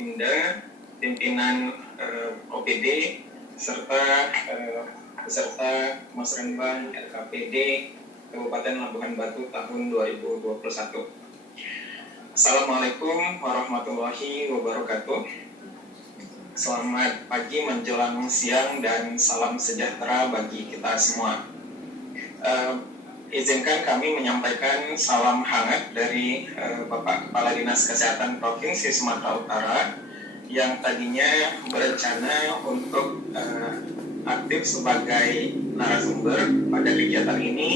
Propinda, pimpinan OPD, serta peserta Musrenbang LKPD Kabupaten Labuhan Batu tahun 2021. Assalamualaikum warahmatullahi wabarakatuh. Selamat pagi menjelang siang dan salam sejahtera bagi kita semua. Izinkan kami menyampaikan salam hangat dari Bapak Kepala Dinas Kesehatan Provinsi Sumatera Utara yang tadinya berencana untuk aktif sebagai narasumber pada kegiatan ini,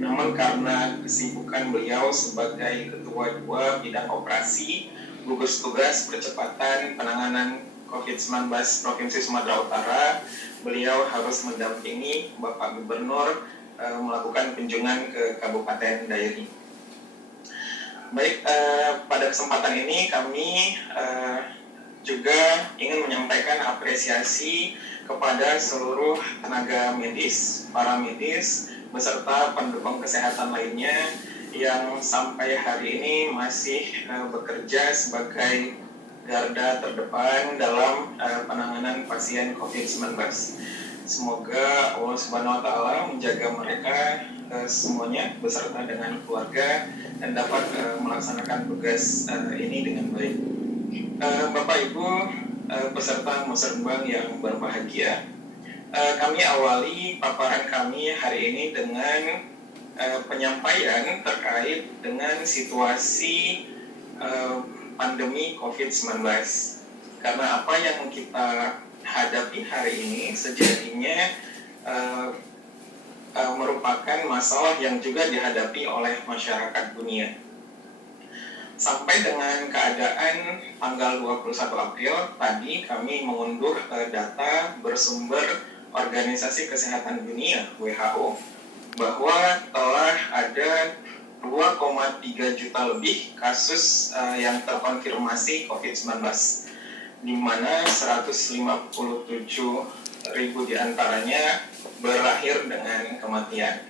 namun karena kesibukan beliau sebagai Ketua 2 Bidang Operasi Gugus Tugas Percepatan Penanganan COVID-19 Provinsi Sumatera Utara, beliau harus mendampingi Bapak Gubernur melakukan kunjungan ke Kabupaten Dairi. Baik, pada kesempatan ini kami juga ingin menyampaikan apresiasi kepada seluruh tenaga medis, para medis, beserta pendukung kesehatan lainnya yang sampai hari ini masih bekerja sebagai garda terdepan dalam penanganan pasien COVID-19. Semoga Allah Subhanahu wa Ta'ala menjaga mereka semuanya beserta dengan keluarga dan dapat melaksanakan tugas ini dengan baik. Bapak Ibu peserta Musrenbang yang berbahagia, kami awali paparan kami hari ini dengan penyampaian terkait dengan situasi pandemi COVID-19. Karena apa yang kita hadapi hari ini sejatinya merupakan masalah yang juga dihadapi oleh masyarakat dunia. Sampai dengan keadaan tanggal 21 April tadi kami mengunduh data bersumber Organisasi Kesehatan Dunia WHO bahwa telah ada 2,3 juta lebih kasus yang terkonfirmasi COVID-19, di mana 157 ribu diantaranya berakhir dengan kematian.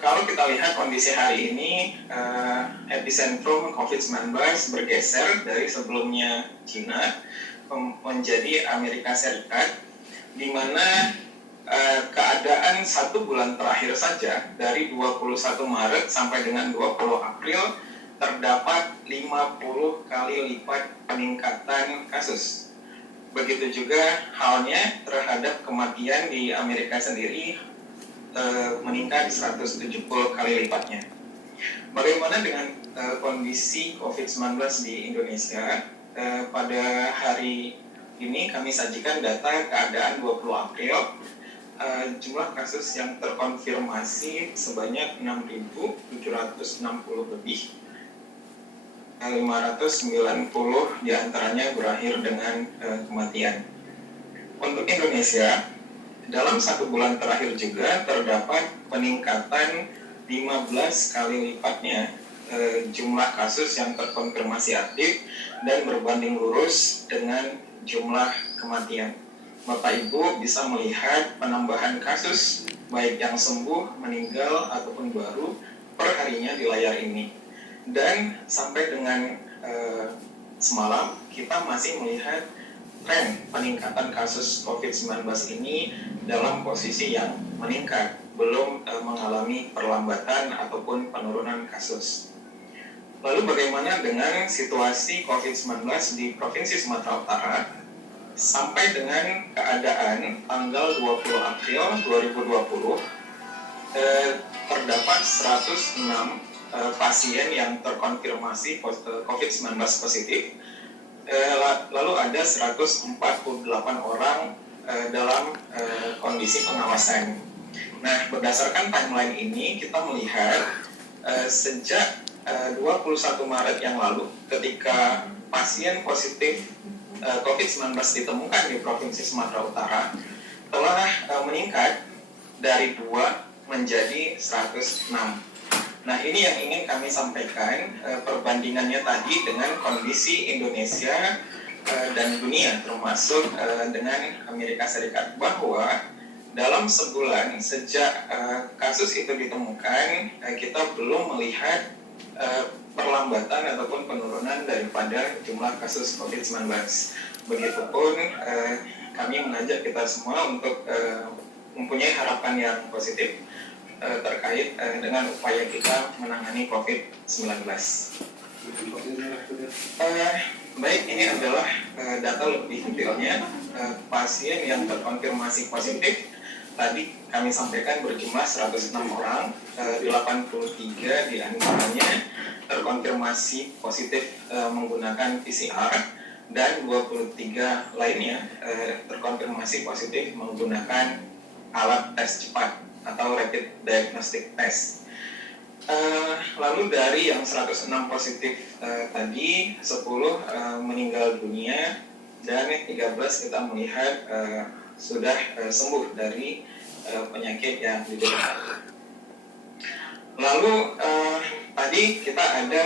Kalau kita lihat kondisi hari ini, epicentrum COVID-19 bergeser dari sebelumnya China menjadi Amerika Serikat, di mana keadaan 1 bulan terakhir saja dari 21 Maret sampai dengan 20 April terdapat 50 kali lipat peningkatan kasus. Begitu juga halnya terhadap kematian di Amerika sendiri meningkat 170 kali lipatnya. Bagaimana dengan kondisi COVID-19 di Indonesia? Pada hari ini kami sajikan data keadaan 20 April. Jumlah kasus yang terkonfirmasi sebanyak 6.760 lebih. 590 diantaranya berakhir dengan kematian. Untuk Indonesia, dalam 1 bulan terakhir juga terdapat peningkatan 15 kali lipatnya jumlah kasus yang terkonfirmasi aktif dan berbanding lurus dengan jumlah kematian. Bapak Ibu bisa melihat penambahan kasus baik yang sembuh, meninggal ataupun baru per harinya di layar ini. Dan sampai dengan semalam kita masih melihat tren peningkatan kasus COVID-19 ini dalam posisi yang meningkat, belum mengalami perlambatan ataupun penurunan kasus. Lalu bagaimana dengan situasi COVID-19 di Provinsi Sumatera Utara? Sampai dengan keadaan tanggal 20 April 2020 terdapat 106 pasien yang terkonfirmasi COVID-19 positif, lalu ada 148 orang dalam kondisi pengawasan. Nah, berdasarkan timeline ini kita melihat sejak 21 Maret yang lalu ketika pasien positif COVID-19 ditemukan di Provinsi Sumatera Utara telah meningkat dari 2 menjadi 106. Nah, ini yang ingin kami sampaikan perbandingannya tadi dengan kondisi Indonesia dan dunia, termasuk dengan Amerika Serikat, bahwa dalam sebulan sejak kasus itu ditemukan kita belum melihat perlambatan ataupun penurunan daripada jumlah kasus COVID-19. Begitupun kami mengajak kita semua untuk mempunyai harapan yang positif terkait dengan upaya kita menangani COVID-19. Baik, ini adalah data lebih detailnya. Pasien yang terkonfirmasi positif tadi kami sampaikan berjumlah 106 orang, 83 di antaranya terkonfirmasi positif menggunakan PCR dan 23 lainnya terkonfirmasi positif menggunakan alat tes cepat atau rapid diagnostic test. Lalu dari yang 106 positif tadi, 10 meninggal dunia dan 13 kita melihat sudah sembuh dari penyakit yang diderita. Lalu tadi kita ada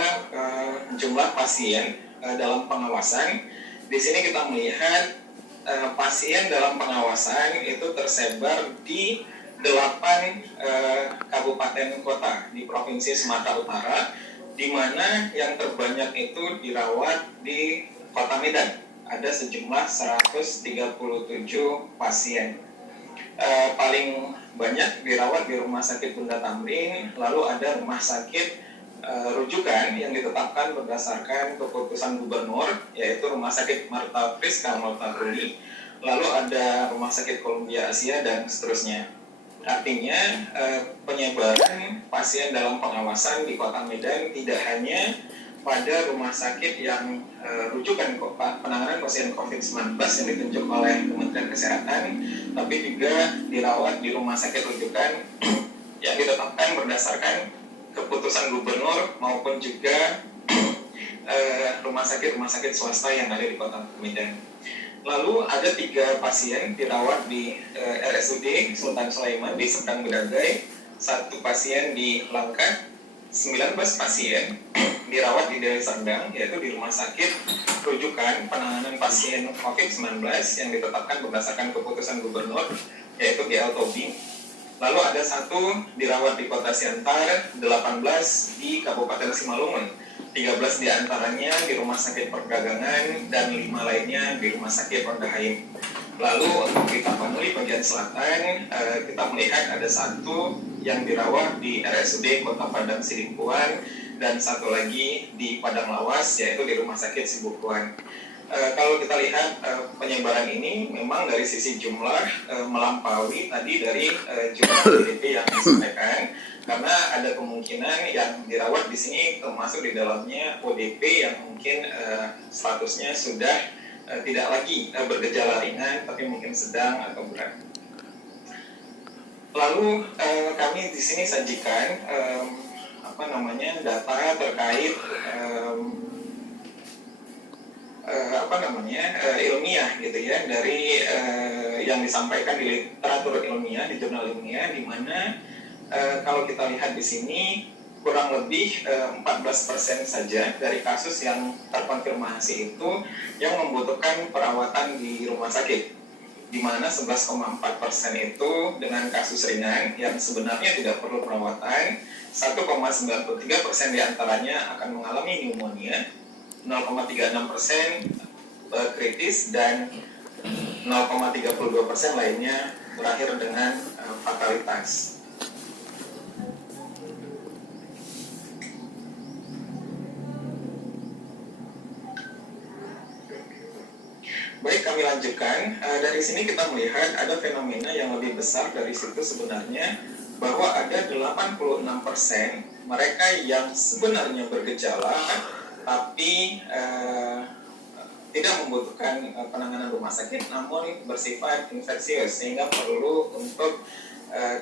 jumlah pasien dalam pengawasan. Di sini kita melihat pasien dalam pengawasan itu tersebar di 8 kabupaten kota di Provinsi Sumatera Utara, di mana yang terbanyak itu dirawat di Kota Medan. Ada sejumlah 137 pasien. Paling banyak dirawat di Rumah Sakit Bunda Tamrin, lalu ada rumah sakit rujukan yang ditetapkan berdasarkan keputusan gubernur, yaitu Rumah Sakit Marta Friska Martapuri, lalu ada Rumah Sakit Columbia Asia, dan seterusnya. Artinya penyebaran pasien dalam pengawasan di Kota Medan tidak hanya pada rumah sakit yang rujukan penanganan pasien COVID-19 yang ditunjuk oleh Kementerian Kesehatan, tapi juga dirawat di rumah sakit rujukan yang ditetapkan berdasarkan keputusan gubernur maupun juga rumah sakit swasta yang ada di Kota Medan. Lalu ada 3 pasien dirawat di RSUD Sultan Sulaiman di Serdang Bedagai, 1 pasien di Langkat, 19 pasien dirawat di Deli Serdang, yaitu di rumah sakit rujukan penanganan pasien COVID-19 yang ditetapkan berdasarkan keputusan gubernur, yaitu GL Tobing. Lalu ada 1 dirawat di Kota Siantar, 18 di Kabupaten Simalungun, 13 diantaranya di Rumah Sakit Perdagangan, dan 5 lainnya di Rumah Sakit Rondahaim. Lalu untuk di Tapanuli bagian selatan, kita melihat ada 1 yang dirawat di RSUD Kota Padang Sidimpuan, dan 1 lagi di Padang Lawas, yaitu di Rumah Sakit Sibukuan. Kalau kita lihat penyebaran ini memang dari sisi jumlah melampaui tadi dari jumlah ODP yang disampaikan, karena ada kemungkinan yang dirawat di sini termasuk di dalamnya ODP yang mungkin statusnya sudah tidak lagi bergejala ringan, tapi mungkin sedang atau berat. Lalu kami di sini sajikan data terkait ilmiah gitu ya, dari yang disampaikan di literatur ilmiah, di jurnal ilmiah, di mana kalau kita lihat di sini kurang lebih 14% saja dari kasus yang terkonfirmasi itu yang membutuhkan perawatan di rumah sakit, di mana 11,4% itu dengan kasus ringan yang sebenarnya tidak perlu perawatan, 1,93% diantaranya akan mengalami pneumonia, 0,36% kritis, dan 0,32% lainnya berakhir dengan fatalitas. Baik, kami lanjutkan. Dari sini kita melihat ada fenomena yang lebih besar dari situ sebenarnya, bahwa ada 86% mereka yang sebenarnya bergejala tapi tidak membutuhkan penanganan rumah sakit, namun bersifat infeksius, sehingga perlu untuk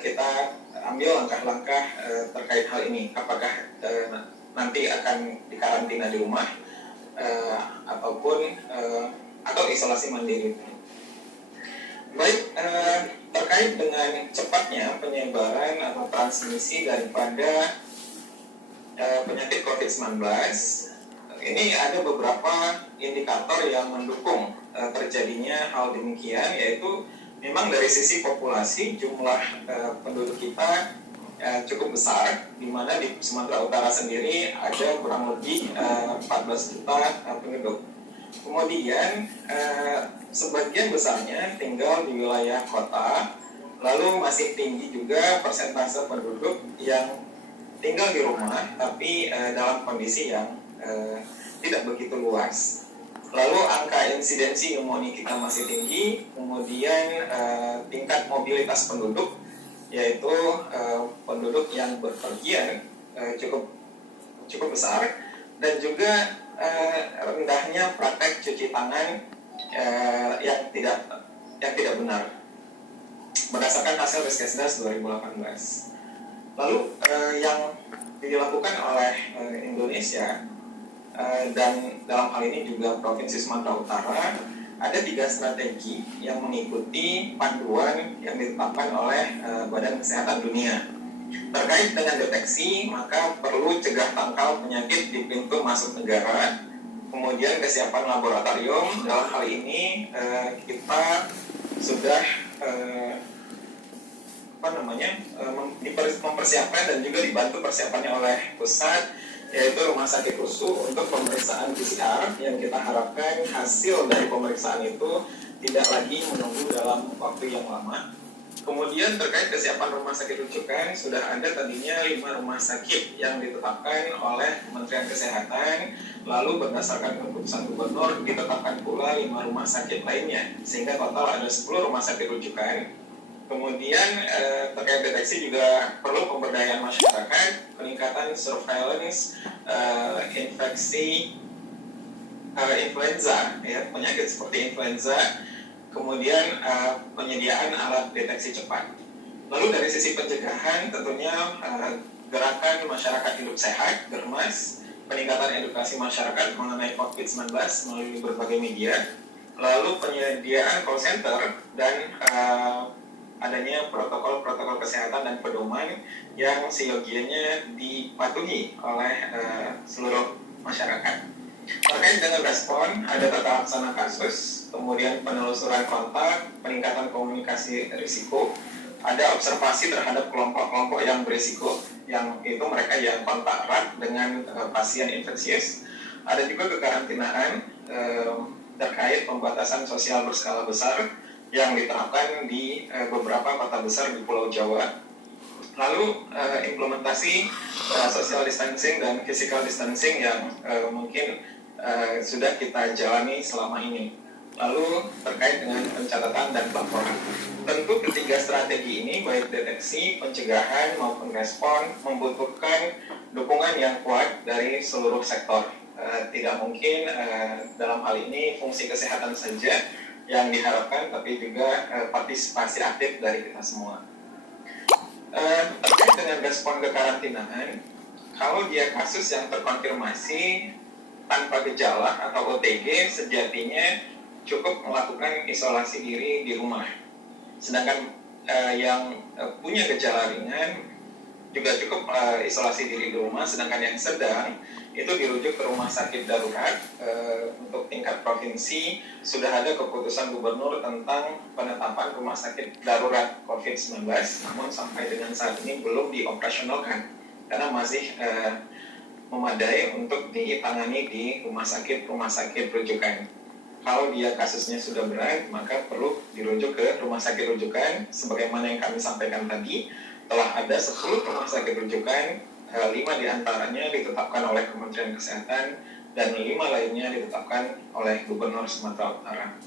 kita ambil langkah-langkah terkait hal ini. Apakah nanti akan dikarantina di rumah ataupun atau isolasi mandiri. Baik, terkait dengan cepatnya penyebaran atau transmisi daripada penyakit COVID-19, ini ada beberapa indikator yang mendukung terjadinya hal demikian, yaitu memang dari sisi populasi jumlah penduduk kita cukup besar, di mana di Sumatera Utara sendiri ada kurang lebih 14 juta penduduk. Kemudian sebagian besarnya tinggal di wilayah kota, lalu masih tinggi juga persentase penduduk yang tinggal di rumah, tapi dalam kondisi yang tidak begitu luas. Lalu angka insidensi pneumonia kita masih tinggi, kemudian tingkat mobilitas penduduk, yaitu penduduk yang berpergian cukup besar, dan juga rendahnya praktek cuci tangan yang tidak benar berdasarkan hasil Riskesdas 2018. Lalu yang dilakukan oleh Indonesia dan dalam hal ini juga Provinsi Sumatera Utara, ada 3 strategi yang mengikuti panduan yang ditetapkan oleh Badan Kesehatan Dunia. Terkait dengan deteksi, maka perlu cegah tangkal penyakit di pintu masuk negara. Kemudian kesiapan laboratorium, dalam hal ini kita sudah mempersiapkan dan juga dibantu persiapannya oleh pusat, yaitu Rumah Sakit USU untuk pemeriksaan PCR, yang kita harapkan hasil dari pemeriksaan itu tidak lagi menunggu dalam waktu yang lama. Kemudian terkait kesiapan rumah sakit rujukan, sudah ada tadinya 5 rumah sakit yang ditetapkan oleh Kementerian Kesehatan, lalu berdasarkan keputusan gubernur ditetapkan pula 5 rumah sakit lainnya, sehingga total ada 10 rumah sakit rujukan. Kemudian terkait deteksi juga perlu pemberdayaan masyarakat, peningkatan surveillance infeksi influenza, ya, penyakit seperti influenza, kemudian penyediaan alat deteksi cepat. Lalu dari sisi pencegahan, tentunya gerakan masyarakat hidup sehat, GERMAS, peningkatan edukasi masyarakat mengenai COVID-19 melalui berbagai media, lalu penyediaan call center, dan adanya protokol-protokol kesehatan dan pedoman yang seyogianya dipatuhi oleh seluruh masyarakat. Terkait dengan respon, ada tata laksana kasus, kemudian penelusuran kontak, peningkatan komunikasi risiko, ada observasi terhadap kelompok-kelompok yang berisiko, yang itu mereka yang kontak erat dengan pasien infeksius. Ada juga kekarantinaan terkait pembatasan sosial berskala besar yang diterapkan di beberapa kota besar di Pulau Jawa. Lalu implementasi social distancing dan physical distancing yang mungkin sudah kita jalani selama ini. Lalu terkait dengan pencatatan dan pelaporan. Tentu ketiga strategi ini, baik deteksi, pencegahan maupun respon, membutuhkan dukungan yang kuat dari seluruh sektor. Tidak mungkin dalam hal ini fungsi kesehatan saja yang diharapkan, tapi juga partisipasi aktif dari kita semua. Terkait dengan respon kekarantinaan, kalau dia kasus yang terkonfirmasi tanpa gejala atau OTG, sejatinya cukup melakukan isolasi diri di rumah. Sedangkan yang punya gejala ringan juga cukup isolasi diri di rumah, sedangkan yang sedang itu dirujuk ke rumah sakit darurat. Untuk tingkat provinsi sudah ada keputusan gubernur tentang penetapan rumah sakit darurat COVID-19, namun sampai dengan saat ini belum dioperasionalkan karena masih memadai untuk ditangani di rumah sakit rujukan. Kalau dia kasusnya sudah berat, maka perlu dirujuk ke rumah sakit rujukan. Sebagaimana yang kami sampaikan tadi, telah ada 10 rumah sakit rujukan, 5 diantaranya ditetapkan oleh Kementerian Kesehatan dan 5 lainnya ditetapkan oleh Gubernur Sumatera Utara.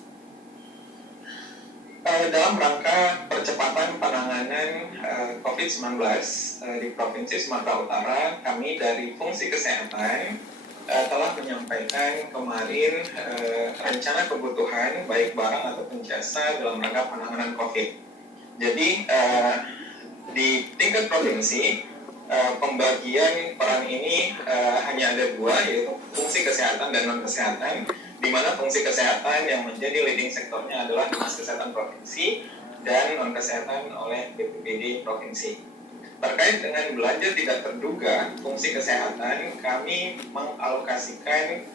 Dalam rangka percepatan penanganan COVID-19 di Provinsi Sumatera Utara, kami dari Fungsi Kesehatan telah menyampaikan kemarin rencana kebutuhan baik barang ataupun jasa dalam rangka penanganan COVID. Jadi di tingkat provinsi pembagian peran ini hanya ada 2, yaitu fungsi kesehatan dan non kesehatan, di mana fungsi kesehatan yang menjadi leading sektornya adalah Dinas Kesehatan Provinsi dan non kesehatan oleh BPBD Provinsi. Terkait dengan belanja tidak terduga fungsi kesehatan, kami mengalokasikan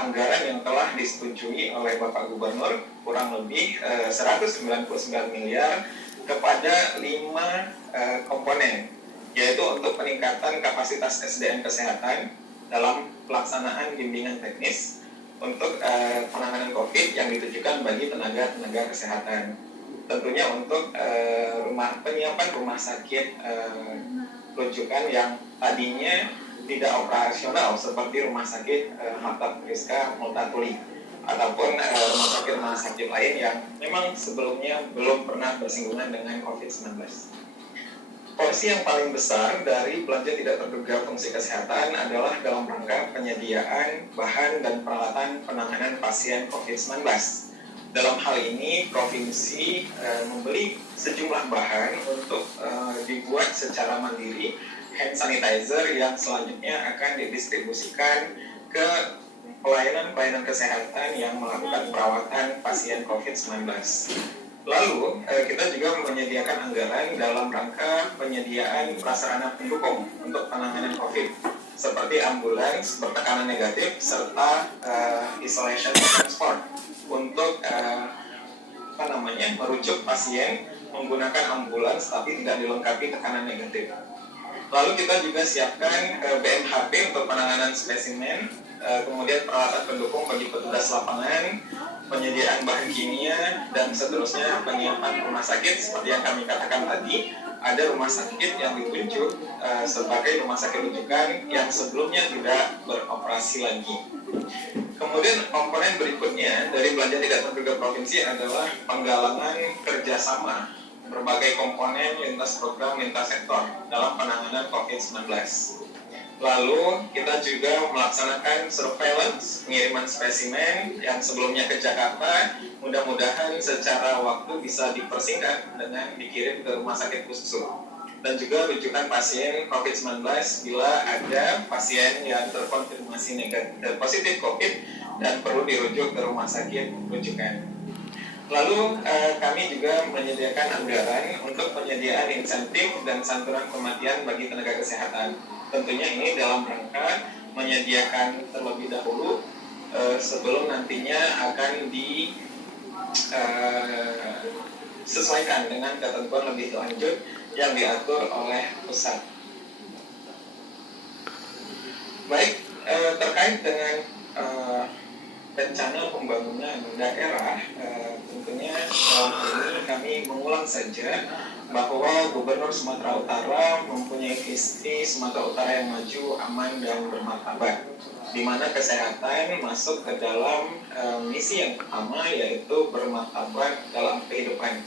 anggaran yang telah disetujui oleh Bapak Gubernur kurang lebih 199 miliar kepada 5 komponen. yaitu untuk peningkatan kapasitas SDM kesehatan dalam pelaksanaan bimbingan teknis untuk penanganan COVID yang ditujukan bagi tenaga kesehatan. Tentunya untuk penyiapan rumah sakit rujukan yang tadinya tidak operasional seperti rumah sakit Marta Priska Multatuli ataupun rumah sakit lain yang memang sebelumnya belum pernah bersinggungan dengan COVID-19. Porsi yang paling besar dari belanja tidak terduga fungsi kesehatan adalah dalam rangka penyediaan bahan dan peralatan penanganan pasien COVID-19. Dalam hal ini, Provinsi membeli sejumlah bahan untuk dibuat secara mandiri, hand sanitizer yang selanjutnya akan didistribusikan ke pelayanan kesehatan yang melakukan perawatan pasien COVID-19. Lalu, kita juga menyediakan anggaran dalam rangka penyediaan prasarana pendukung untuk penanganan COVID, seperti ambulans bertekanan negatif serta isolation transport untuk merujuk pasien menggunakan ambulans tapi tidak dilengkapi tekanan negatif. Lalu kita juga siapkan BMHP untuk penanganan spesimen, kemudian peralatan pendukung bagi petugas lapangan, penyediaan bahan kimia, dan seterusnya penyiapan rumah sakit. Seperti yang kami katakan tadi, ada rumah sakit yang ditunjuk sebagai rumah sakit rujukan yang sebelumnya tidak beroperasi lagi. Kemudian komponen berikutnya dari belanja tidak terduga provinsi adalah penggalangan kerjasama berbagai komponen lintas program lintas sektor dalam penanganan COVID-19. Lalu kita juga melaksanakan surveillance pengiriman spesimen yang sebelumnya ke Jakarta, mudah-mudahan secara waktu bisa dipersingkat dengan dikirim ke rumah sakit khusus. Dan juga rujukan pasien COVID-19 bila ada pasien yang terkonfirmasi positif COVID dan perlu dirujuk ke rumah sakit rujukan. Lalu kami juga menyediakan anggaran untuk penyediaan insentif dan santunan kematian bagi tenaga kesehatan. Tentunya ini dalam rangka menyediakan terlebih dahulu sebelum nantinya akan disesuaikan dengan ketentuan lebih lanjut yang diatur oleh pusat. Baik, terkait dengan rencana pembangunan daerah, tentunya dalam hal ini kami mengulang saja bahwa Gubernur Sumatera Utara mempunyai visi Sumatera Utara yang maju, aman, dan bermartabat, di mana kesehatan masuk ke dalam misi yang pertama, yaitu bermartabat dalam kehidupan,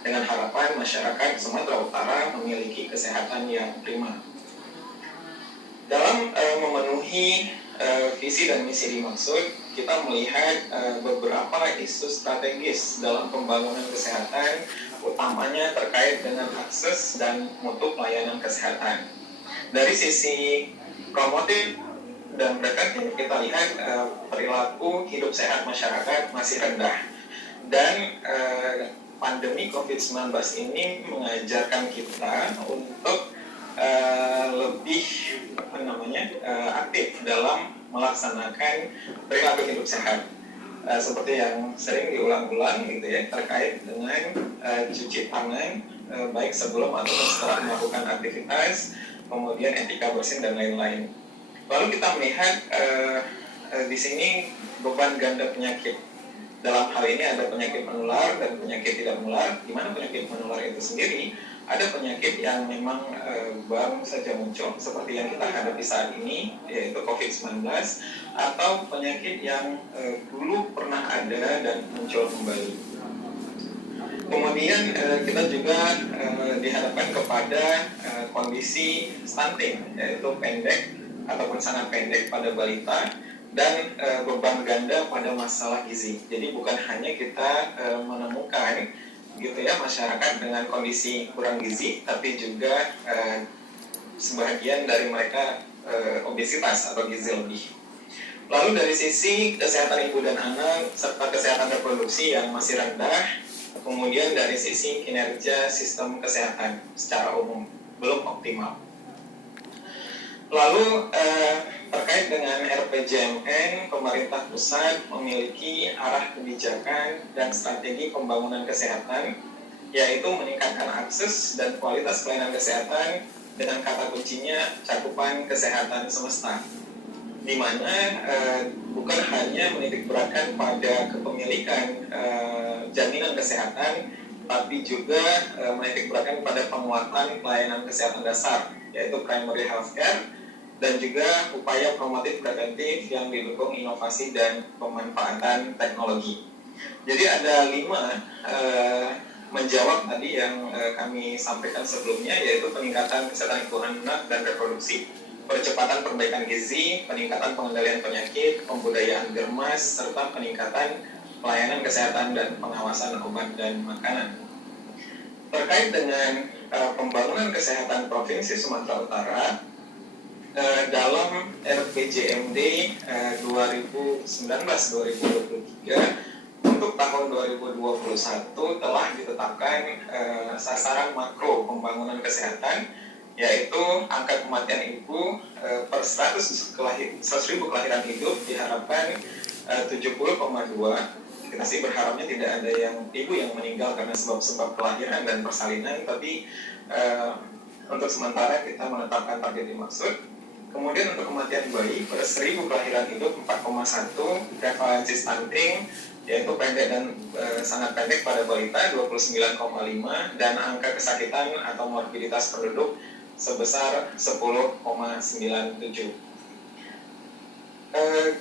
dengan harapan masyarakat Sumatera Utara memiliki kesehatan yang prima. Dalam memenuhi visi dan misi dimaksud, kita melihat beberapa isu strategis dalam pembangunan kesehatan, utamanya terkait dengan akses dan mutu pelayanan kesehatan. Dari sisi promotif dan preventif, kita lihat perilaku hidup sehat masyarakat masih rendah. Dan pandemi COVID-19 ini mengajarkan kita untuk lebih aktif dalam melaksanakan perilaku hidup sehat, seperti yang sering diulang-ulang gitu ya, terkait dengan cuci tangan baik sebelum atau setelah melakukan aktivitas, kemudian etika bersin dan lain-lain. Lalu kita melihat di sini beban ganda penyakit. Dalam hal ini ada penyakit menular dan penyakit tidak menular. Di mana penyakit menular itu sendiri, ada penyakit yang memang baru saja muncul seperti yang kita hadapi saat ini, yaitu COVID-19, atau penyakit yang dulu pernah ada dan muncul kembali. Kemudian kita juga dihadapkan kepada kondisi stunting, yaitu pendek ataupun sangat pendek pada balita, dan beban ganda pada masalah gizi. Jadi bukan hanya kita menemukan gitu ya masyarakat dengan kondisi kurang gizi, tapi juga sebagian dari mereka obesitas atau gizi lebih. Lalu dari sisi kesehatan ibu dan anak serta kesehatan reproduksi yang masih rendah, kemudian dari sisi kinerja sistem kesehatan secara umum belum optimal. Lalu terkait dengan RPJMN, pemerintah pusat memiliki arah kebijakan dan strategi pembangunan kesehatan, yaitu meningkatkan akses dan kualitas pelayanan kesehatan dengan kata kuncinya cakupan kesehatan semesta, di mana bukan hanya menitikberatkan pada kepemilikan jaminan kesehatan, tapi juga menitikberatkan pada penguatan pelayanan kesehatan dasar, yaitu primary healthcare, dan juga upaya promotif preventif yang didukung inovasi dan pemanfaatan teknologi. Jadi ada 5 menjawab tadi yang kami sampaikan sebelumnya, yaitu peningkatan kesehatan ibu anak dan reproduksi, percepatan perbaikan gizi, peningkatan pengendalian penyakit, pembudayaan germas, serta peningkatan pelayanan kesehatan dan pengawasan obat dan makanan. Terkait dengan pembangunan kesehatan Provinsi Sumatera Utara, dalam RPJMD 2019-2023 untuk tahun 2021 telah ditetapkan sasaran makro pembangunan kesehatan, yaitu angka kematian ibu per 100.000 kelahiran hidup diharapkan 70,2. Kita sih berharapnya tidak ada ibu yang meninggal karena sebab-sebab kelahiran dan persalinan, tapi untuk sementara kita menetapkan target dimaksud. Kemudian untuk kematian bayi per 1.000 kelahiran hidup 4,1, prevalensi stunting yaitu pendek dan sangat pendek pada balita 29,5, dan angka kesakitan atau morbiditas penduduk sebesar 10,97.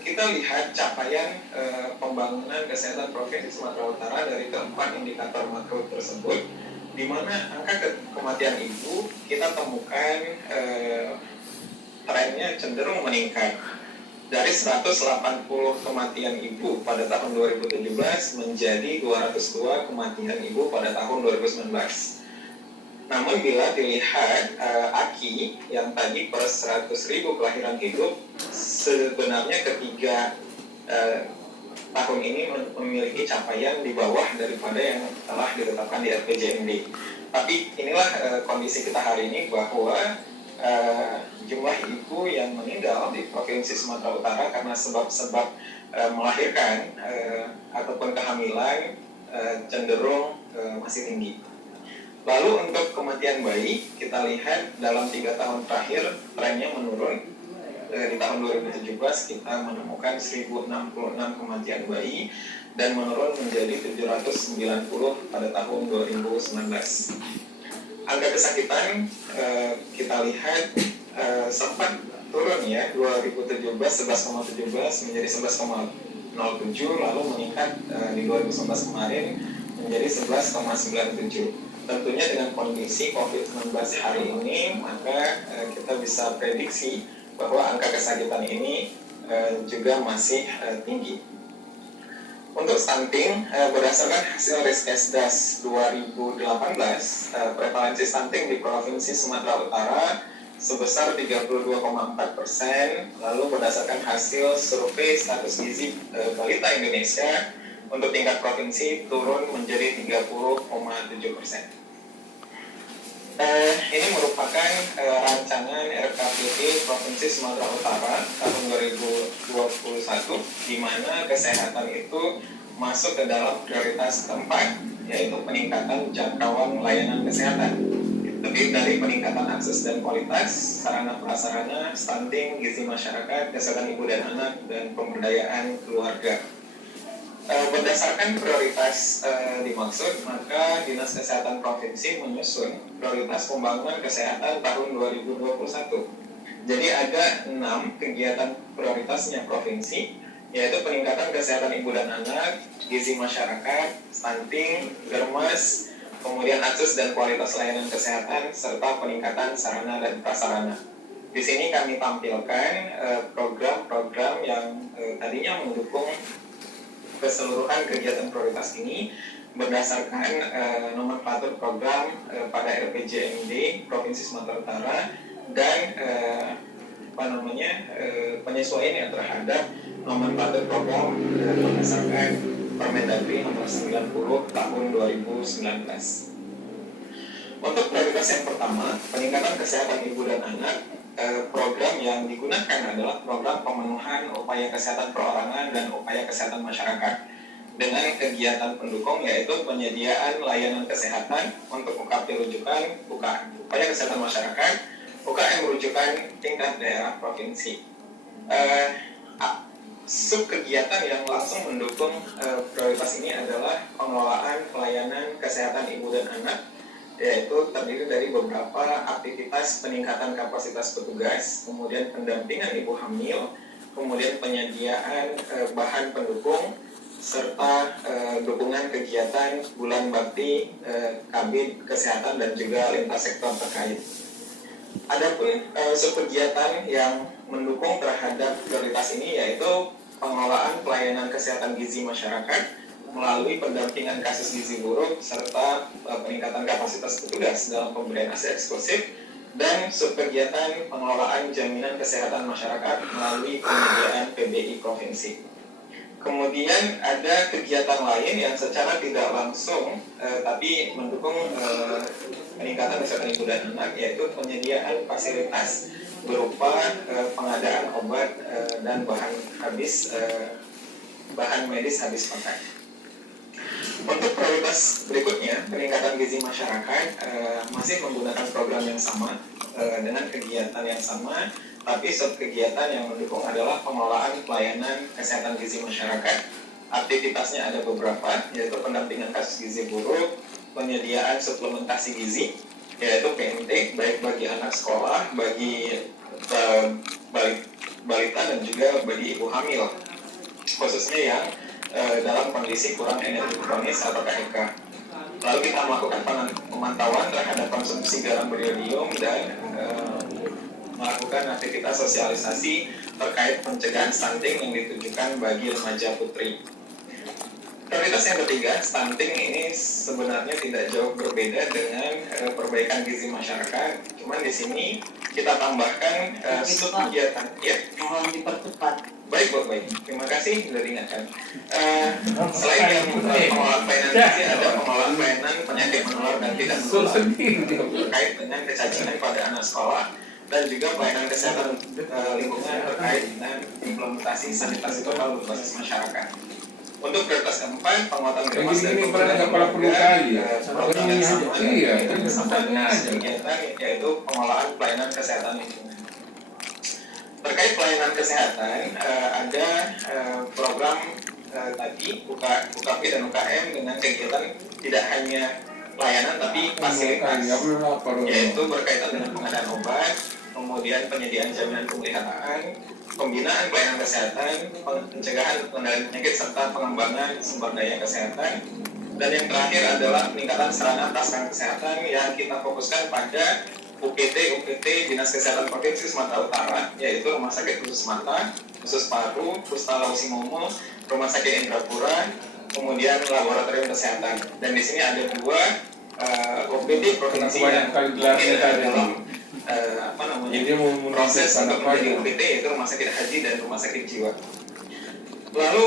Kita lihat capaian pembangunan kesehatan Provinsi Sumatera Utara dari keempat indikator makro tersebut, di mana angka kematian ibu kita temukan trennya cenderung meningkat dari 180 kematian ibu pada tahun 2017 menjadi 202 kematian ibu pada tahun 2019. Namun bila dilihat AKI yang tadi per 100.000 kelahiran hidup, sebenarnya ketiga tahun ini memiliki capaian di bawah daripada yang telah ditetapkan di RPJMD. Tapi inilah kondisi kita hari ini, bahwa jumlah ibu yang meninggal di Provinsi Sumatera Utara karena sebab-sebab melahirkan ataupun kehamilan cenderung masih tinggi. Lalu untuk kematian bayi, kita lihat dalam 3 tahun terakhir trennya menurun. Di tahun 2017 kita menemukan 1.066 kematian bayi dan menurun menjadi 790 pada tahun 2019. Angka kesakitan kita lihat sempat turun ya, 2017 11,17 menjadi 11,07, lalu meningkat di 2019 kemarin menjadi 11,97. Tentunya dengan kondisi COVID-19 hari ini, maka kita bisa prediksi bahwa angka kesakitan ini juga masih tinggi. Untuk stunting, berdasarkan hasil Riskesdas 2018, prevalensi stunting di Provinsi Sumatera Utara sebesar 32,4%. Lalu berdasarkan hasil survei status gizi balita Indonesia, untuk tingkat provinsi turun menjadi 30,7%. Ini merupakan rancangan RKPD Provinsi Sumatera Utara tahun 2021, di mana kesehatan itu masuk ke dalam prioritas keempat, yaitu peningkatan jangkauan layanan kesehatan. Terdiri dari peningkatan akses dan kualitas sarana prasarana, stunting, gizi masyarakat, kesehatan ibu dan anak, dan pemberdayaan keluarga. Berdasarkan prioritas dimaksud, maka Dinas Kesehatan Provinsi menyusun prioritas pembangunan kesehatan tahun 2021. Jadi ada 6 kegiatan prioritasnya provinsi, yaitu peningkatan kesehatan ibu dan anak, gizi masyarakat, stunting, germas, kemudian akses dan kualitas layanan kesehatan, serta peningkatan sarana dan prasarana. Di sini kami tampilkan program-program yang tadinya mendukung keseluruhan kegiatan prioritas ini berdasarkan nomenklatur program pada RPJMD Provinsi Sumatera Utara dan penyesuaian yang terhadap nomenklatur program berdasarkan Permendagri nomor 90 tahun 2019. Untuk prioritas yang pertama, peningkatan kesehatan ibu dan anak, program yang digunakan adalah program pemenuhan upaya kesehatan perorangan dan upaya kesehatan masyarakat dengan kegiatan pendukung, yaitu penyediaan layanan kesehatan untuk UKP rujukan, upaya kesehatan masyarakat, UKM rujukan tingkat daerah provinsi. Subkegiatan yang langsung mendukung prioritas ini adalah pengelolaan pelayanan kesehatan ibu dan anak, yaitu terdiri dari beberapa aktivitas peningkatan kapasitas petugas, kemudian pendampingan ibu hamil, kemudian penyediaan bahan pendukung, serta dukungan kegiatan bulan bakti Kabid Kesehatan dan juga lintas sektor terkait. Adapun subkegiatan yang mendukung terhadap prioritas ini yaitu pengelolaan pelayanan kesehatan gizi masyarakat melalui pendampingan kasus gizi buruk serta peningkatan kapasitas petugas dalam pemberian ASI eksklusif, dan subkegiatan pengelolaan jaminan kesehatan masyarakat melalui penyediaan PBI provinsi. Kemudian ada kegiatan lain yang secara tidak langsung tapi mendukung peningkatan kesehatan ibu dan anak, yaitu penyediaan fasilitas berupa pengadaan obat dan bahan medis habis pakai. Untuk prioritas berikutnya, peningkatan gizi masyarakat masih menggunakan program yang sama dengan kegiatan yang sama, tapi subkegiatan yang mendukung adalah pengelolaan pelayanan kesehatan gizi masyarakat. Aktivitasnya ada beberapa, yaitu pendampingan kasus gizi buruk, penyediaan suplementasi gizi, yaitu PMT, baik bagi anak sekolah, bagi balita dan juga bagi ibu hamil, khususnya yang dalam kondisi kurang energi kronis atau KEK. Lalu kita melakukan pemantauan terhadap konsumsi garam beriodium dan melakukan aktivitas sosialisasi terkait pencegahan stunting yang ditujukan bagi remaja putri. Prioritas yang ketiga, stunting ini sebenarnya tidak jauh berbeda dengan perbaikan gizi masyarakat. Cuman di sini kita tambahkan subkegiatan. Ya, mohon dipercepat. Baik, baik. Terima kasih sudah diingatkan. Selain yang pengelolaan pelayanan gizi, ada pengelolaan pelayanan penyakit menular dan tidak menular terkait dengan kecacingan pada anak sekolah, dan juga pelayanan kesehatan lingkungan terkait dengan implementasi sanitasi total berbasis masyarakat. Untuk prioritas keempat, penguatan gemas dan keluarga, program yang sama dengan kegiatan yaitu pengelolaan pelayanan kesehatan lingkungan. Terkait pelayanan kesehatan, ada program tadi UKP dan UKM dengan kegiatan tidak hanya pelayanan tapi fasilitas, yaitu berkaitan dengan pengadaan obat, kemudian penyediaan jaminan pemeliharaan, pembinaan pelayanan kesehatan, pencegahan pengendalian penyakit serta pengembangan sumber daya kesehatan. Dan yang terakhir adalah peningkatan sarana prasarana kesehatan yang kita fokuskan pada UPT Dinas Kesehatan Provinsi Sumatera Utara, yaitu Rumah Sakit Khusus Mata, Khusus Paru, Pusta Lausimongo, Rumah Sakit Indrapura, kemudian Laboratorium Kesehatan. Dan di sini ada dua OPD provinsi yang dalam proses untuk menjadi UPT, yaitu Rumah Sakit Haji dan Rumah Sakit Jiwa. Lalu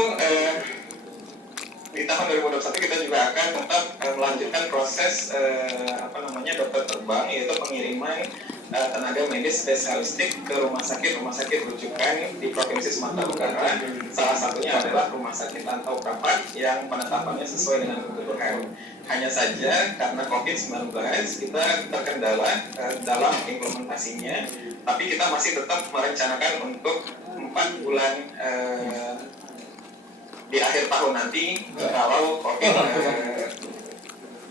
di tahun 2021 kita juga akan tetap melanjutkan proses dokter terbang, yaitu pengiriman tenaga medis spesialistik ke rumah sakit rujukan di Provinsi Sumatera Utara. Salah satunya adalah Rumah Sakit Tantau Prapat yang penetapannya sesuai dengan kebutuhan. Hanya saja karena COVID-19 kita terkendala dalam implementasinya, tapi kita masih tetap merencanakan untuk 4 bulan di akhir tahun nanti kalau COVID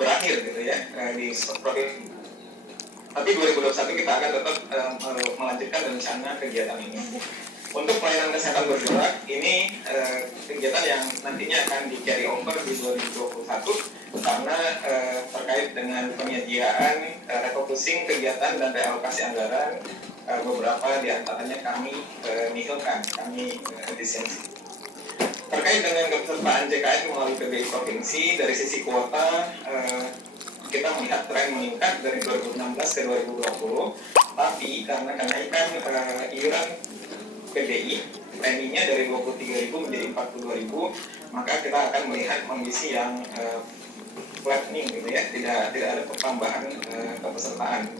berakhir gitu ya di provinsi. Tapi 2021 kita akan tetap melanjutkan rencana kegiatan ini. Untuk pelayanan kesehatan bergerak ini kegiatan yang nantinya akan di carry over di 2021 karena terkait dengan penyediaan refocusing kegiatan dan realokasi anggaran, beberapa diantaranya kami nihilkan, kami efisiensi. Terkait dengan kepesertaan JKN melalui PBI provinsi, dari sisi kuota kita melihat tren meningkat dari 2016 ke 2020, tapi karena kenaikan iuran PBI, preminya dari 23.000 menjadi 42.000, maka kita akan melihat kondisi yang flattening gitu ya, tidak ada pertambahan kepesertaan.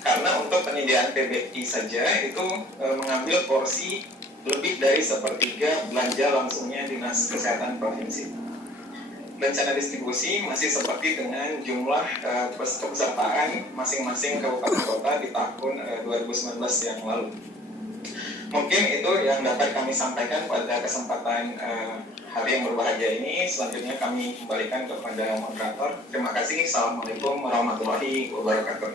Karena untuk penyediaan PBI saja itu mengambil porsi lebih dari 1/3 belanja langsungnya Dinas Kesehatan Provinsi. rencana distribusi masih seperti dengan jumlah kepesertaan masing-masing kabupaten kota di tahun 2019 yang lalu. Mungkin itu yang dapat kami sampaikan pada kesempatan hari yang berbahagia ini. Selanjutnya kami kembalikan kepada moderator. Terima kasih. Assalamualaikum warahmatullahi wabarakatuh.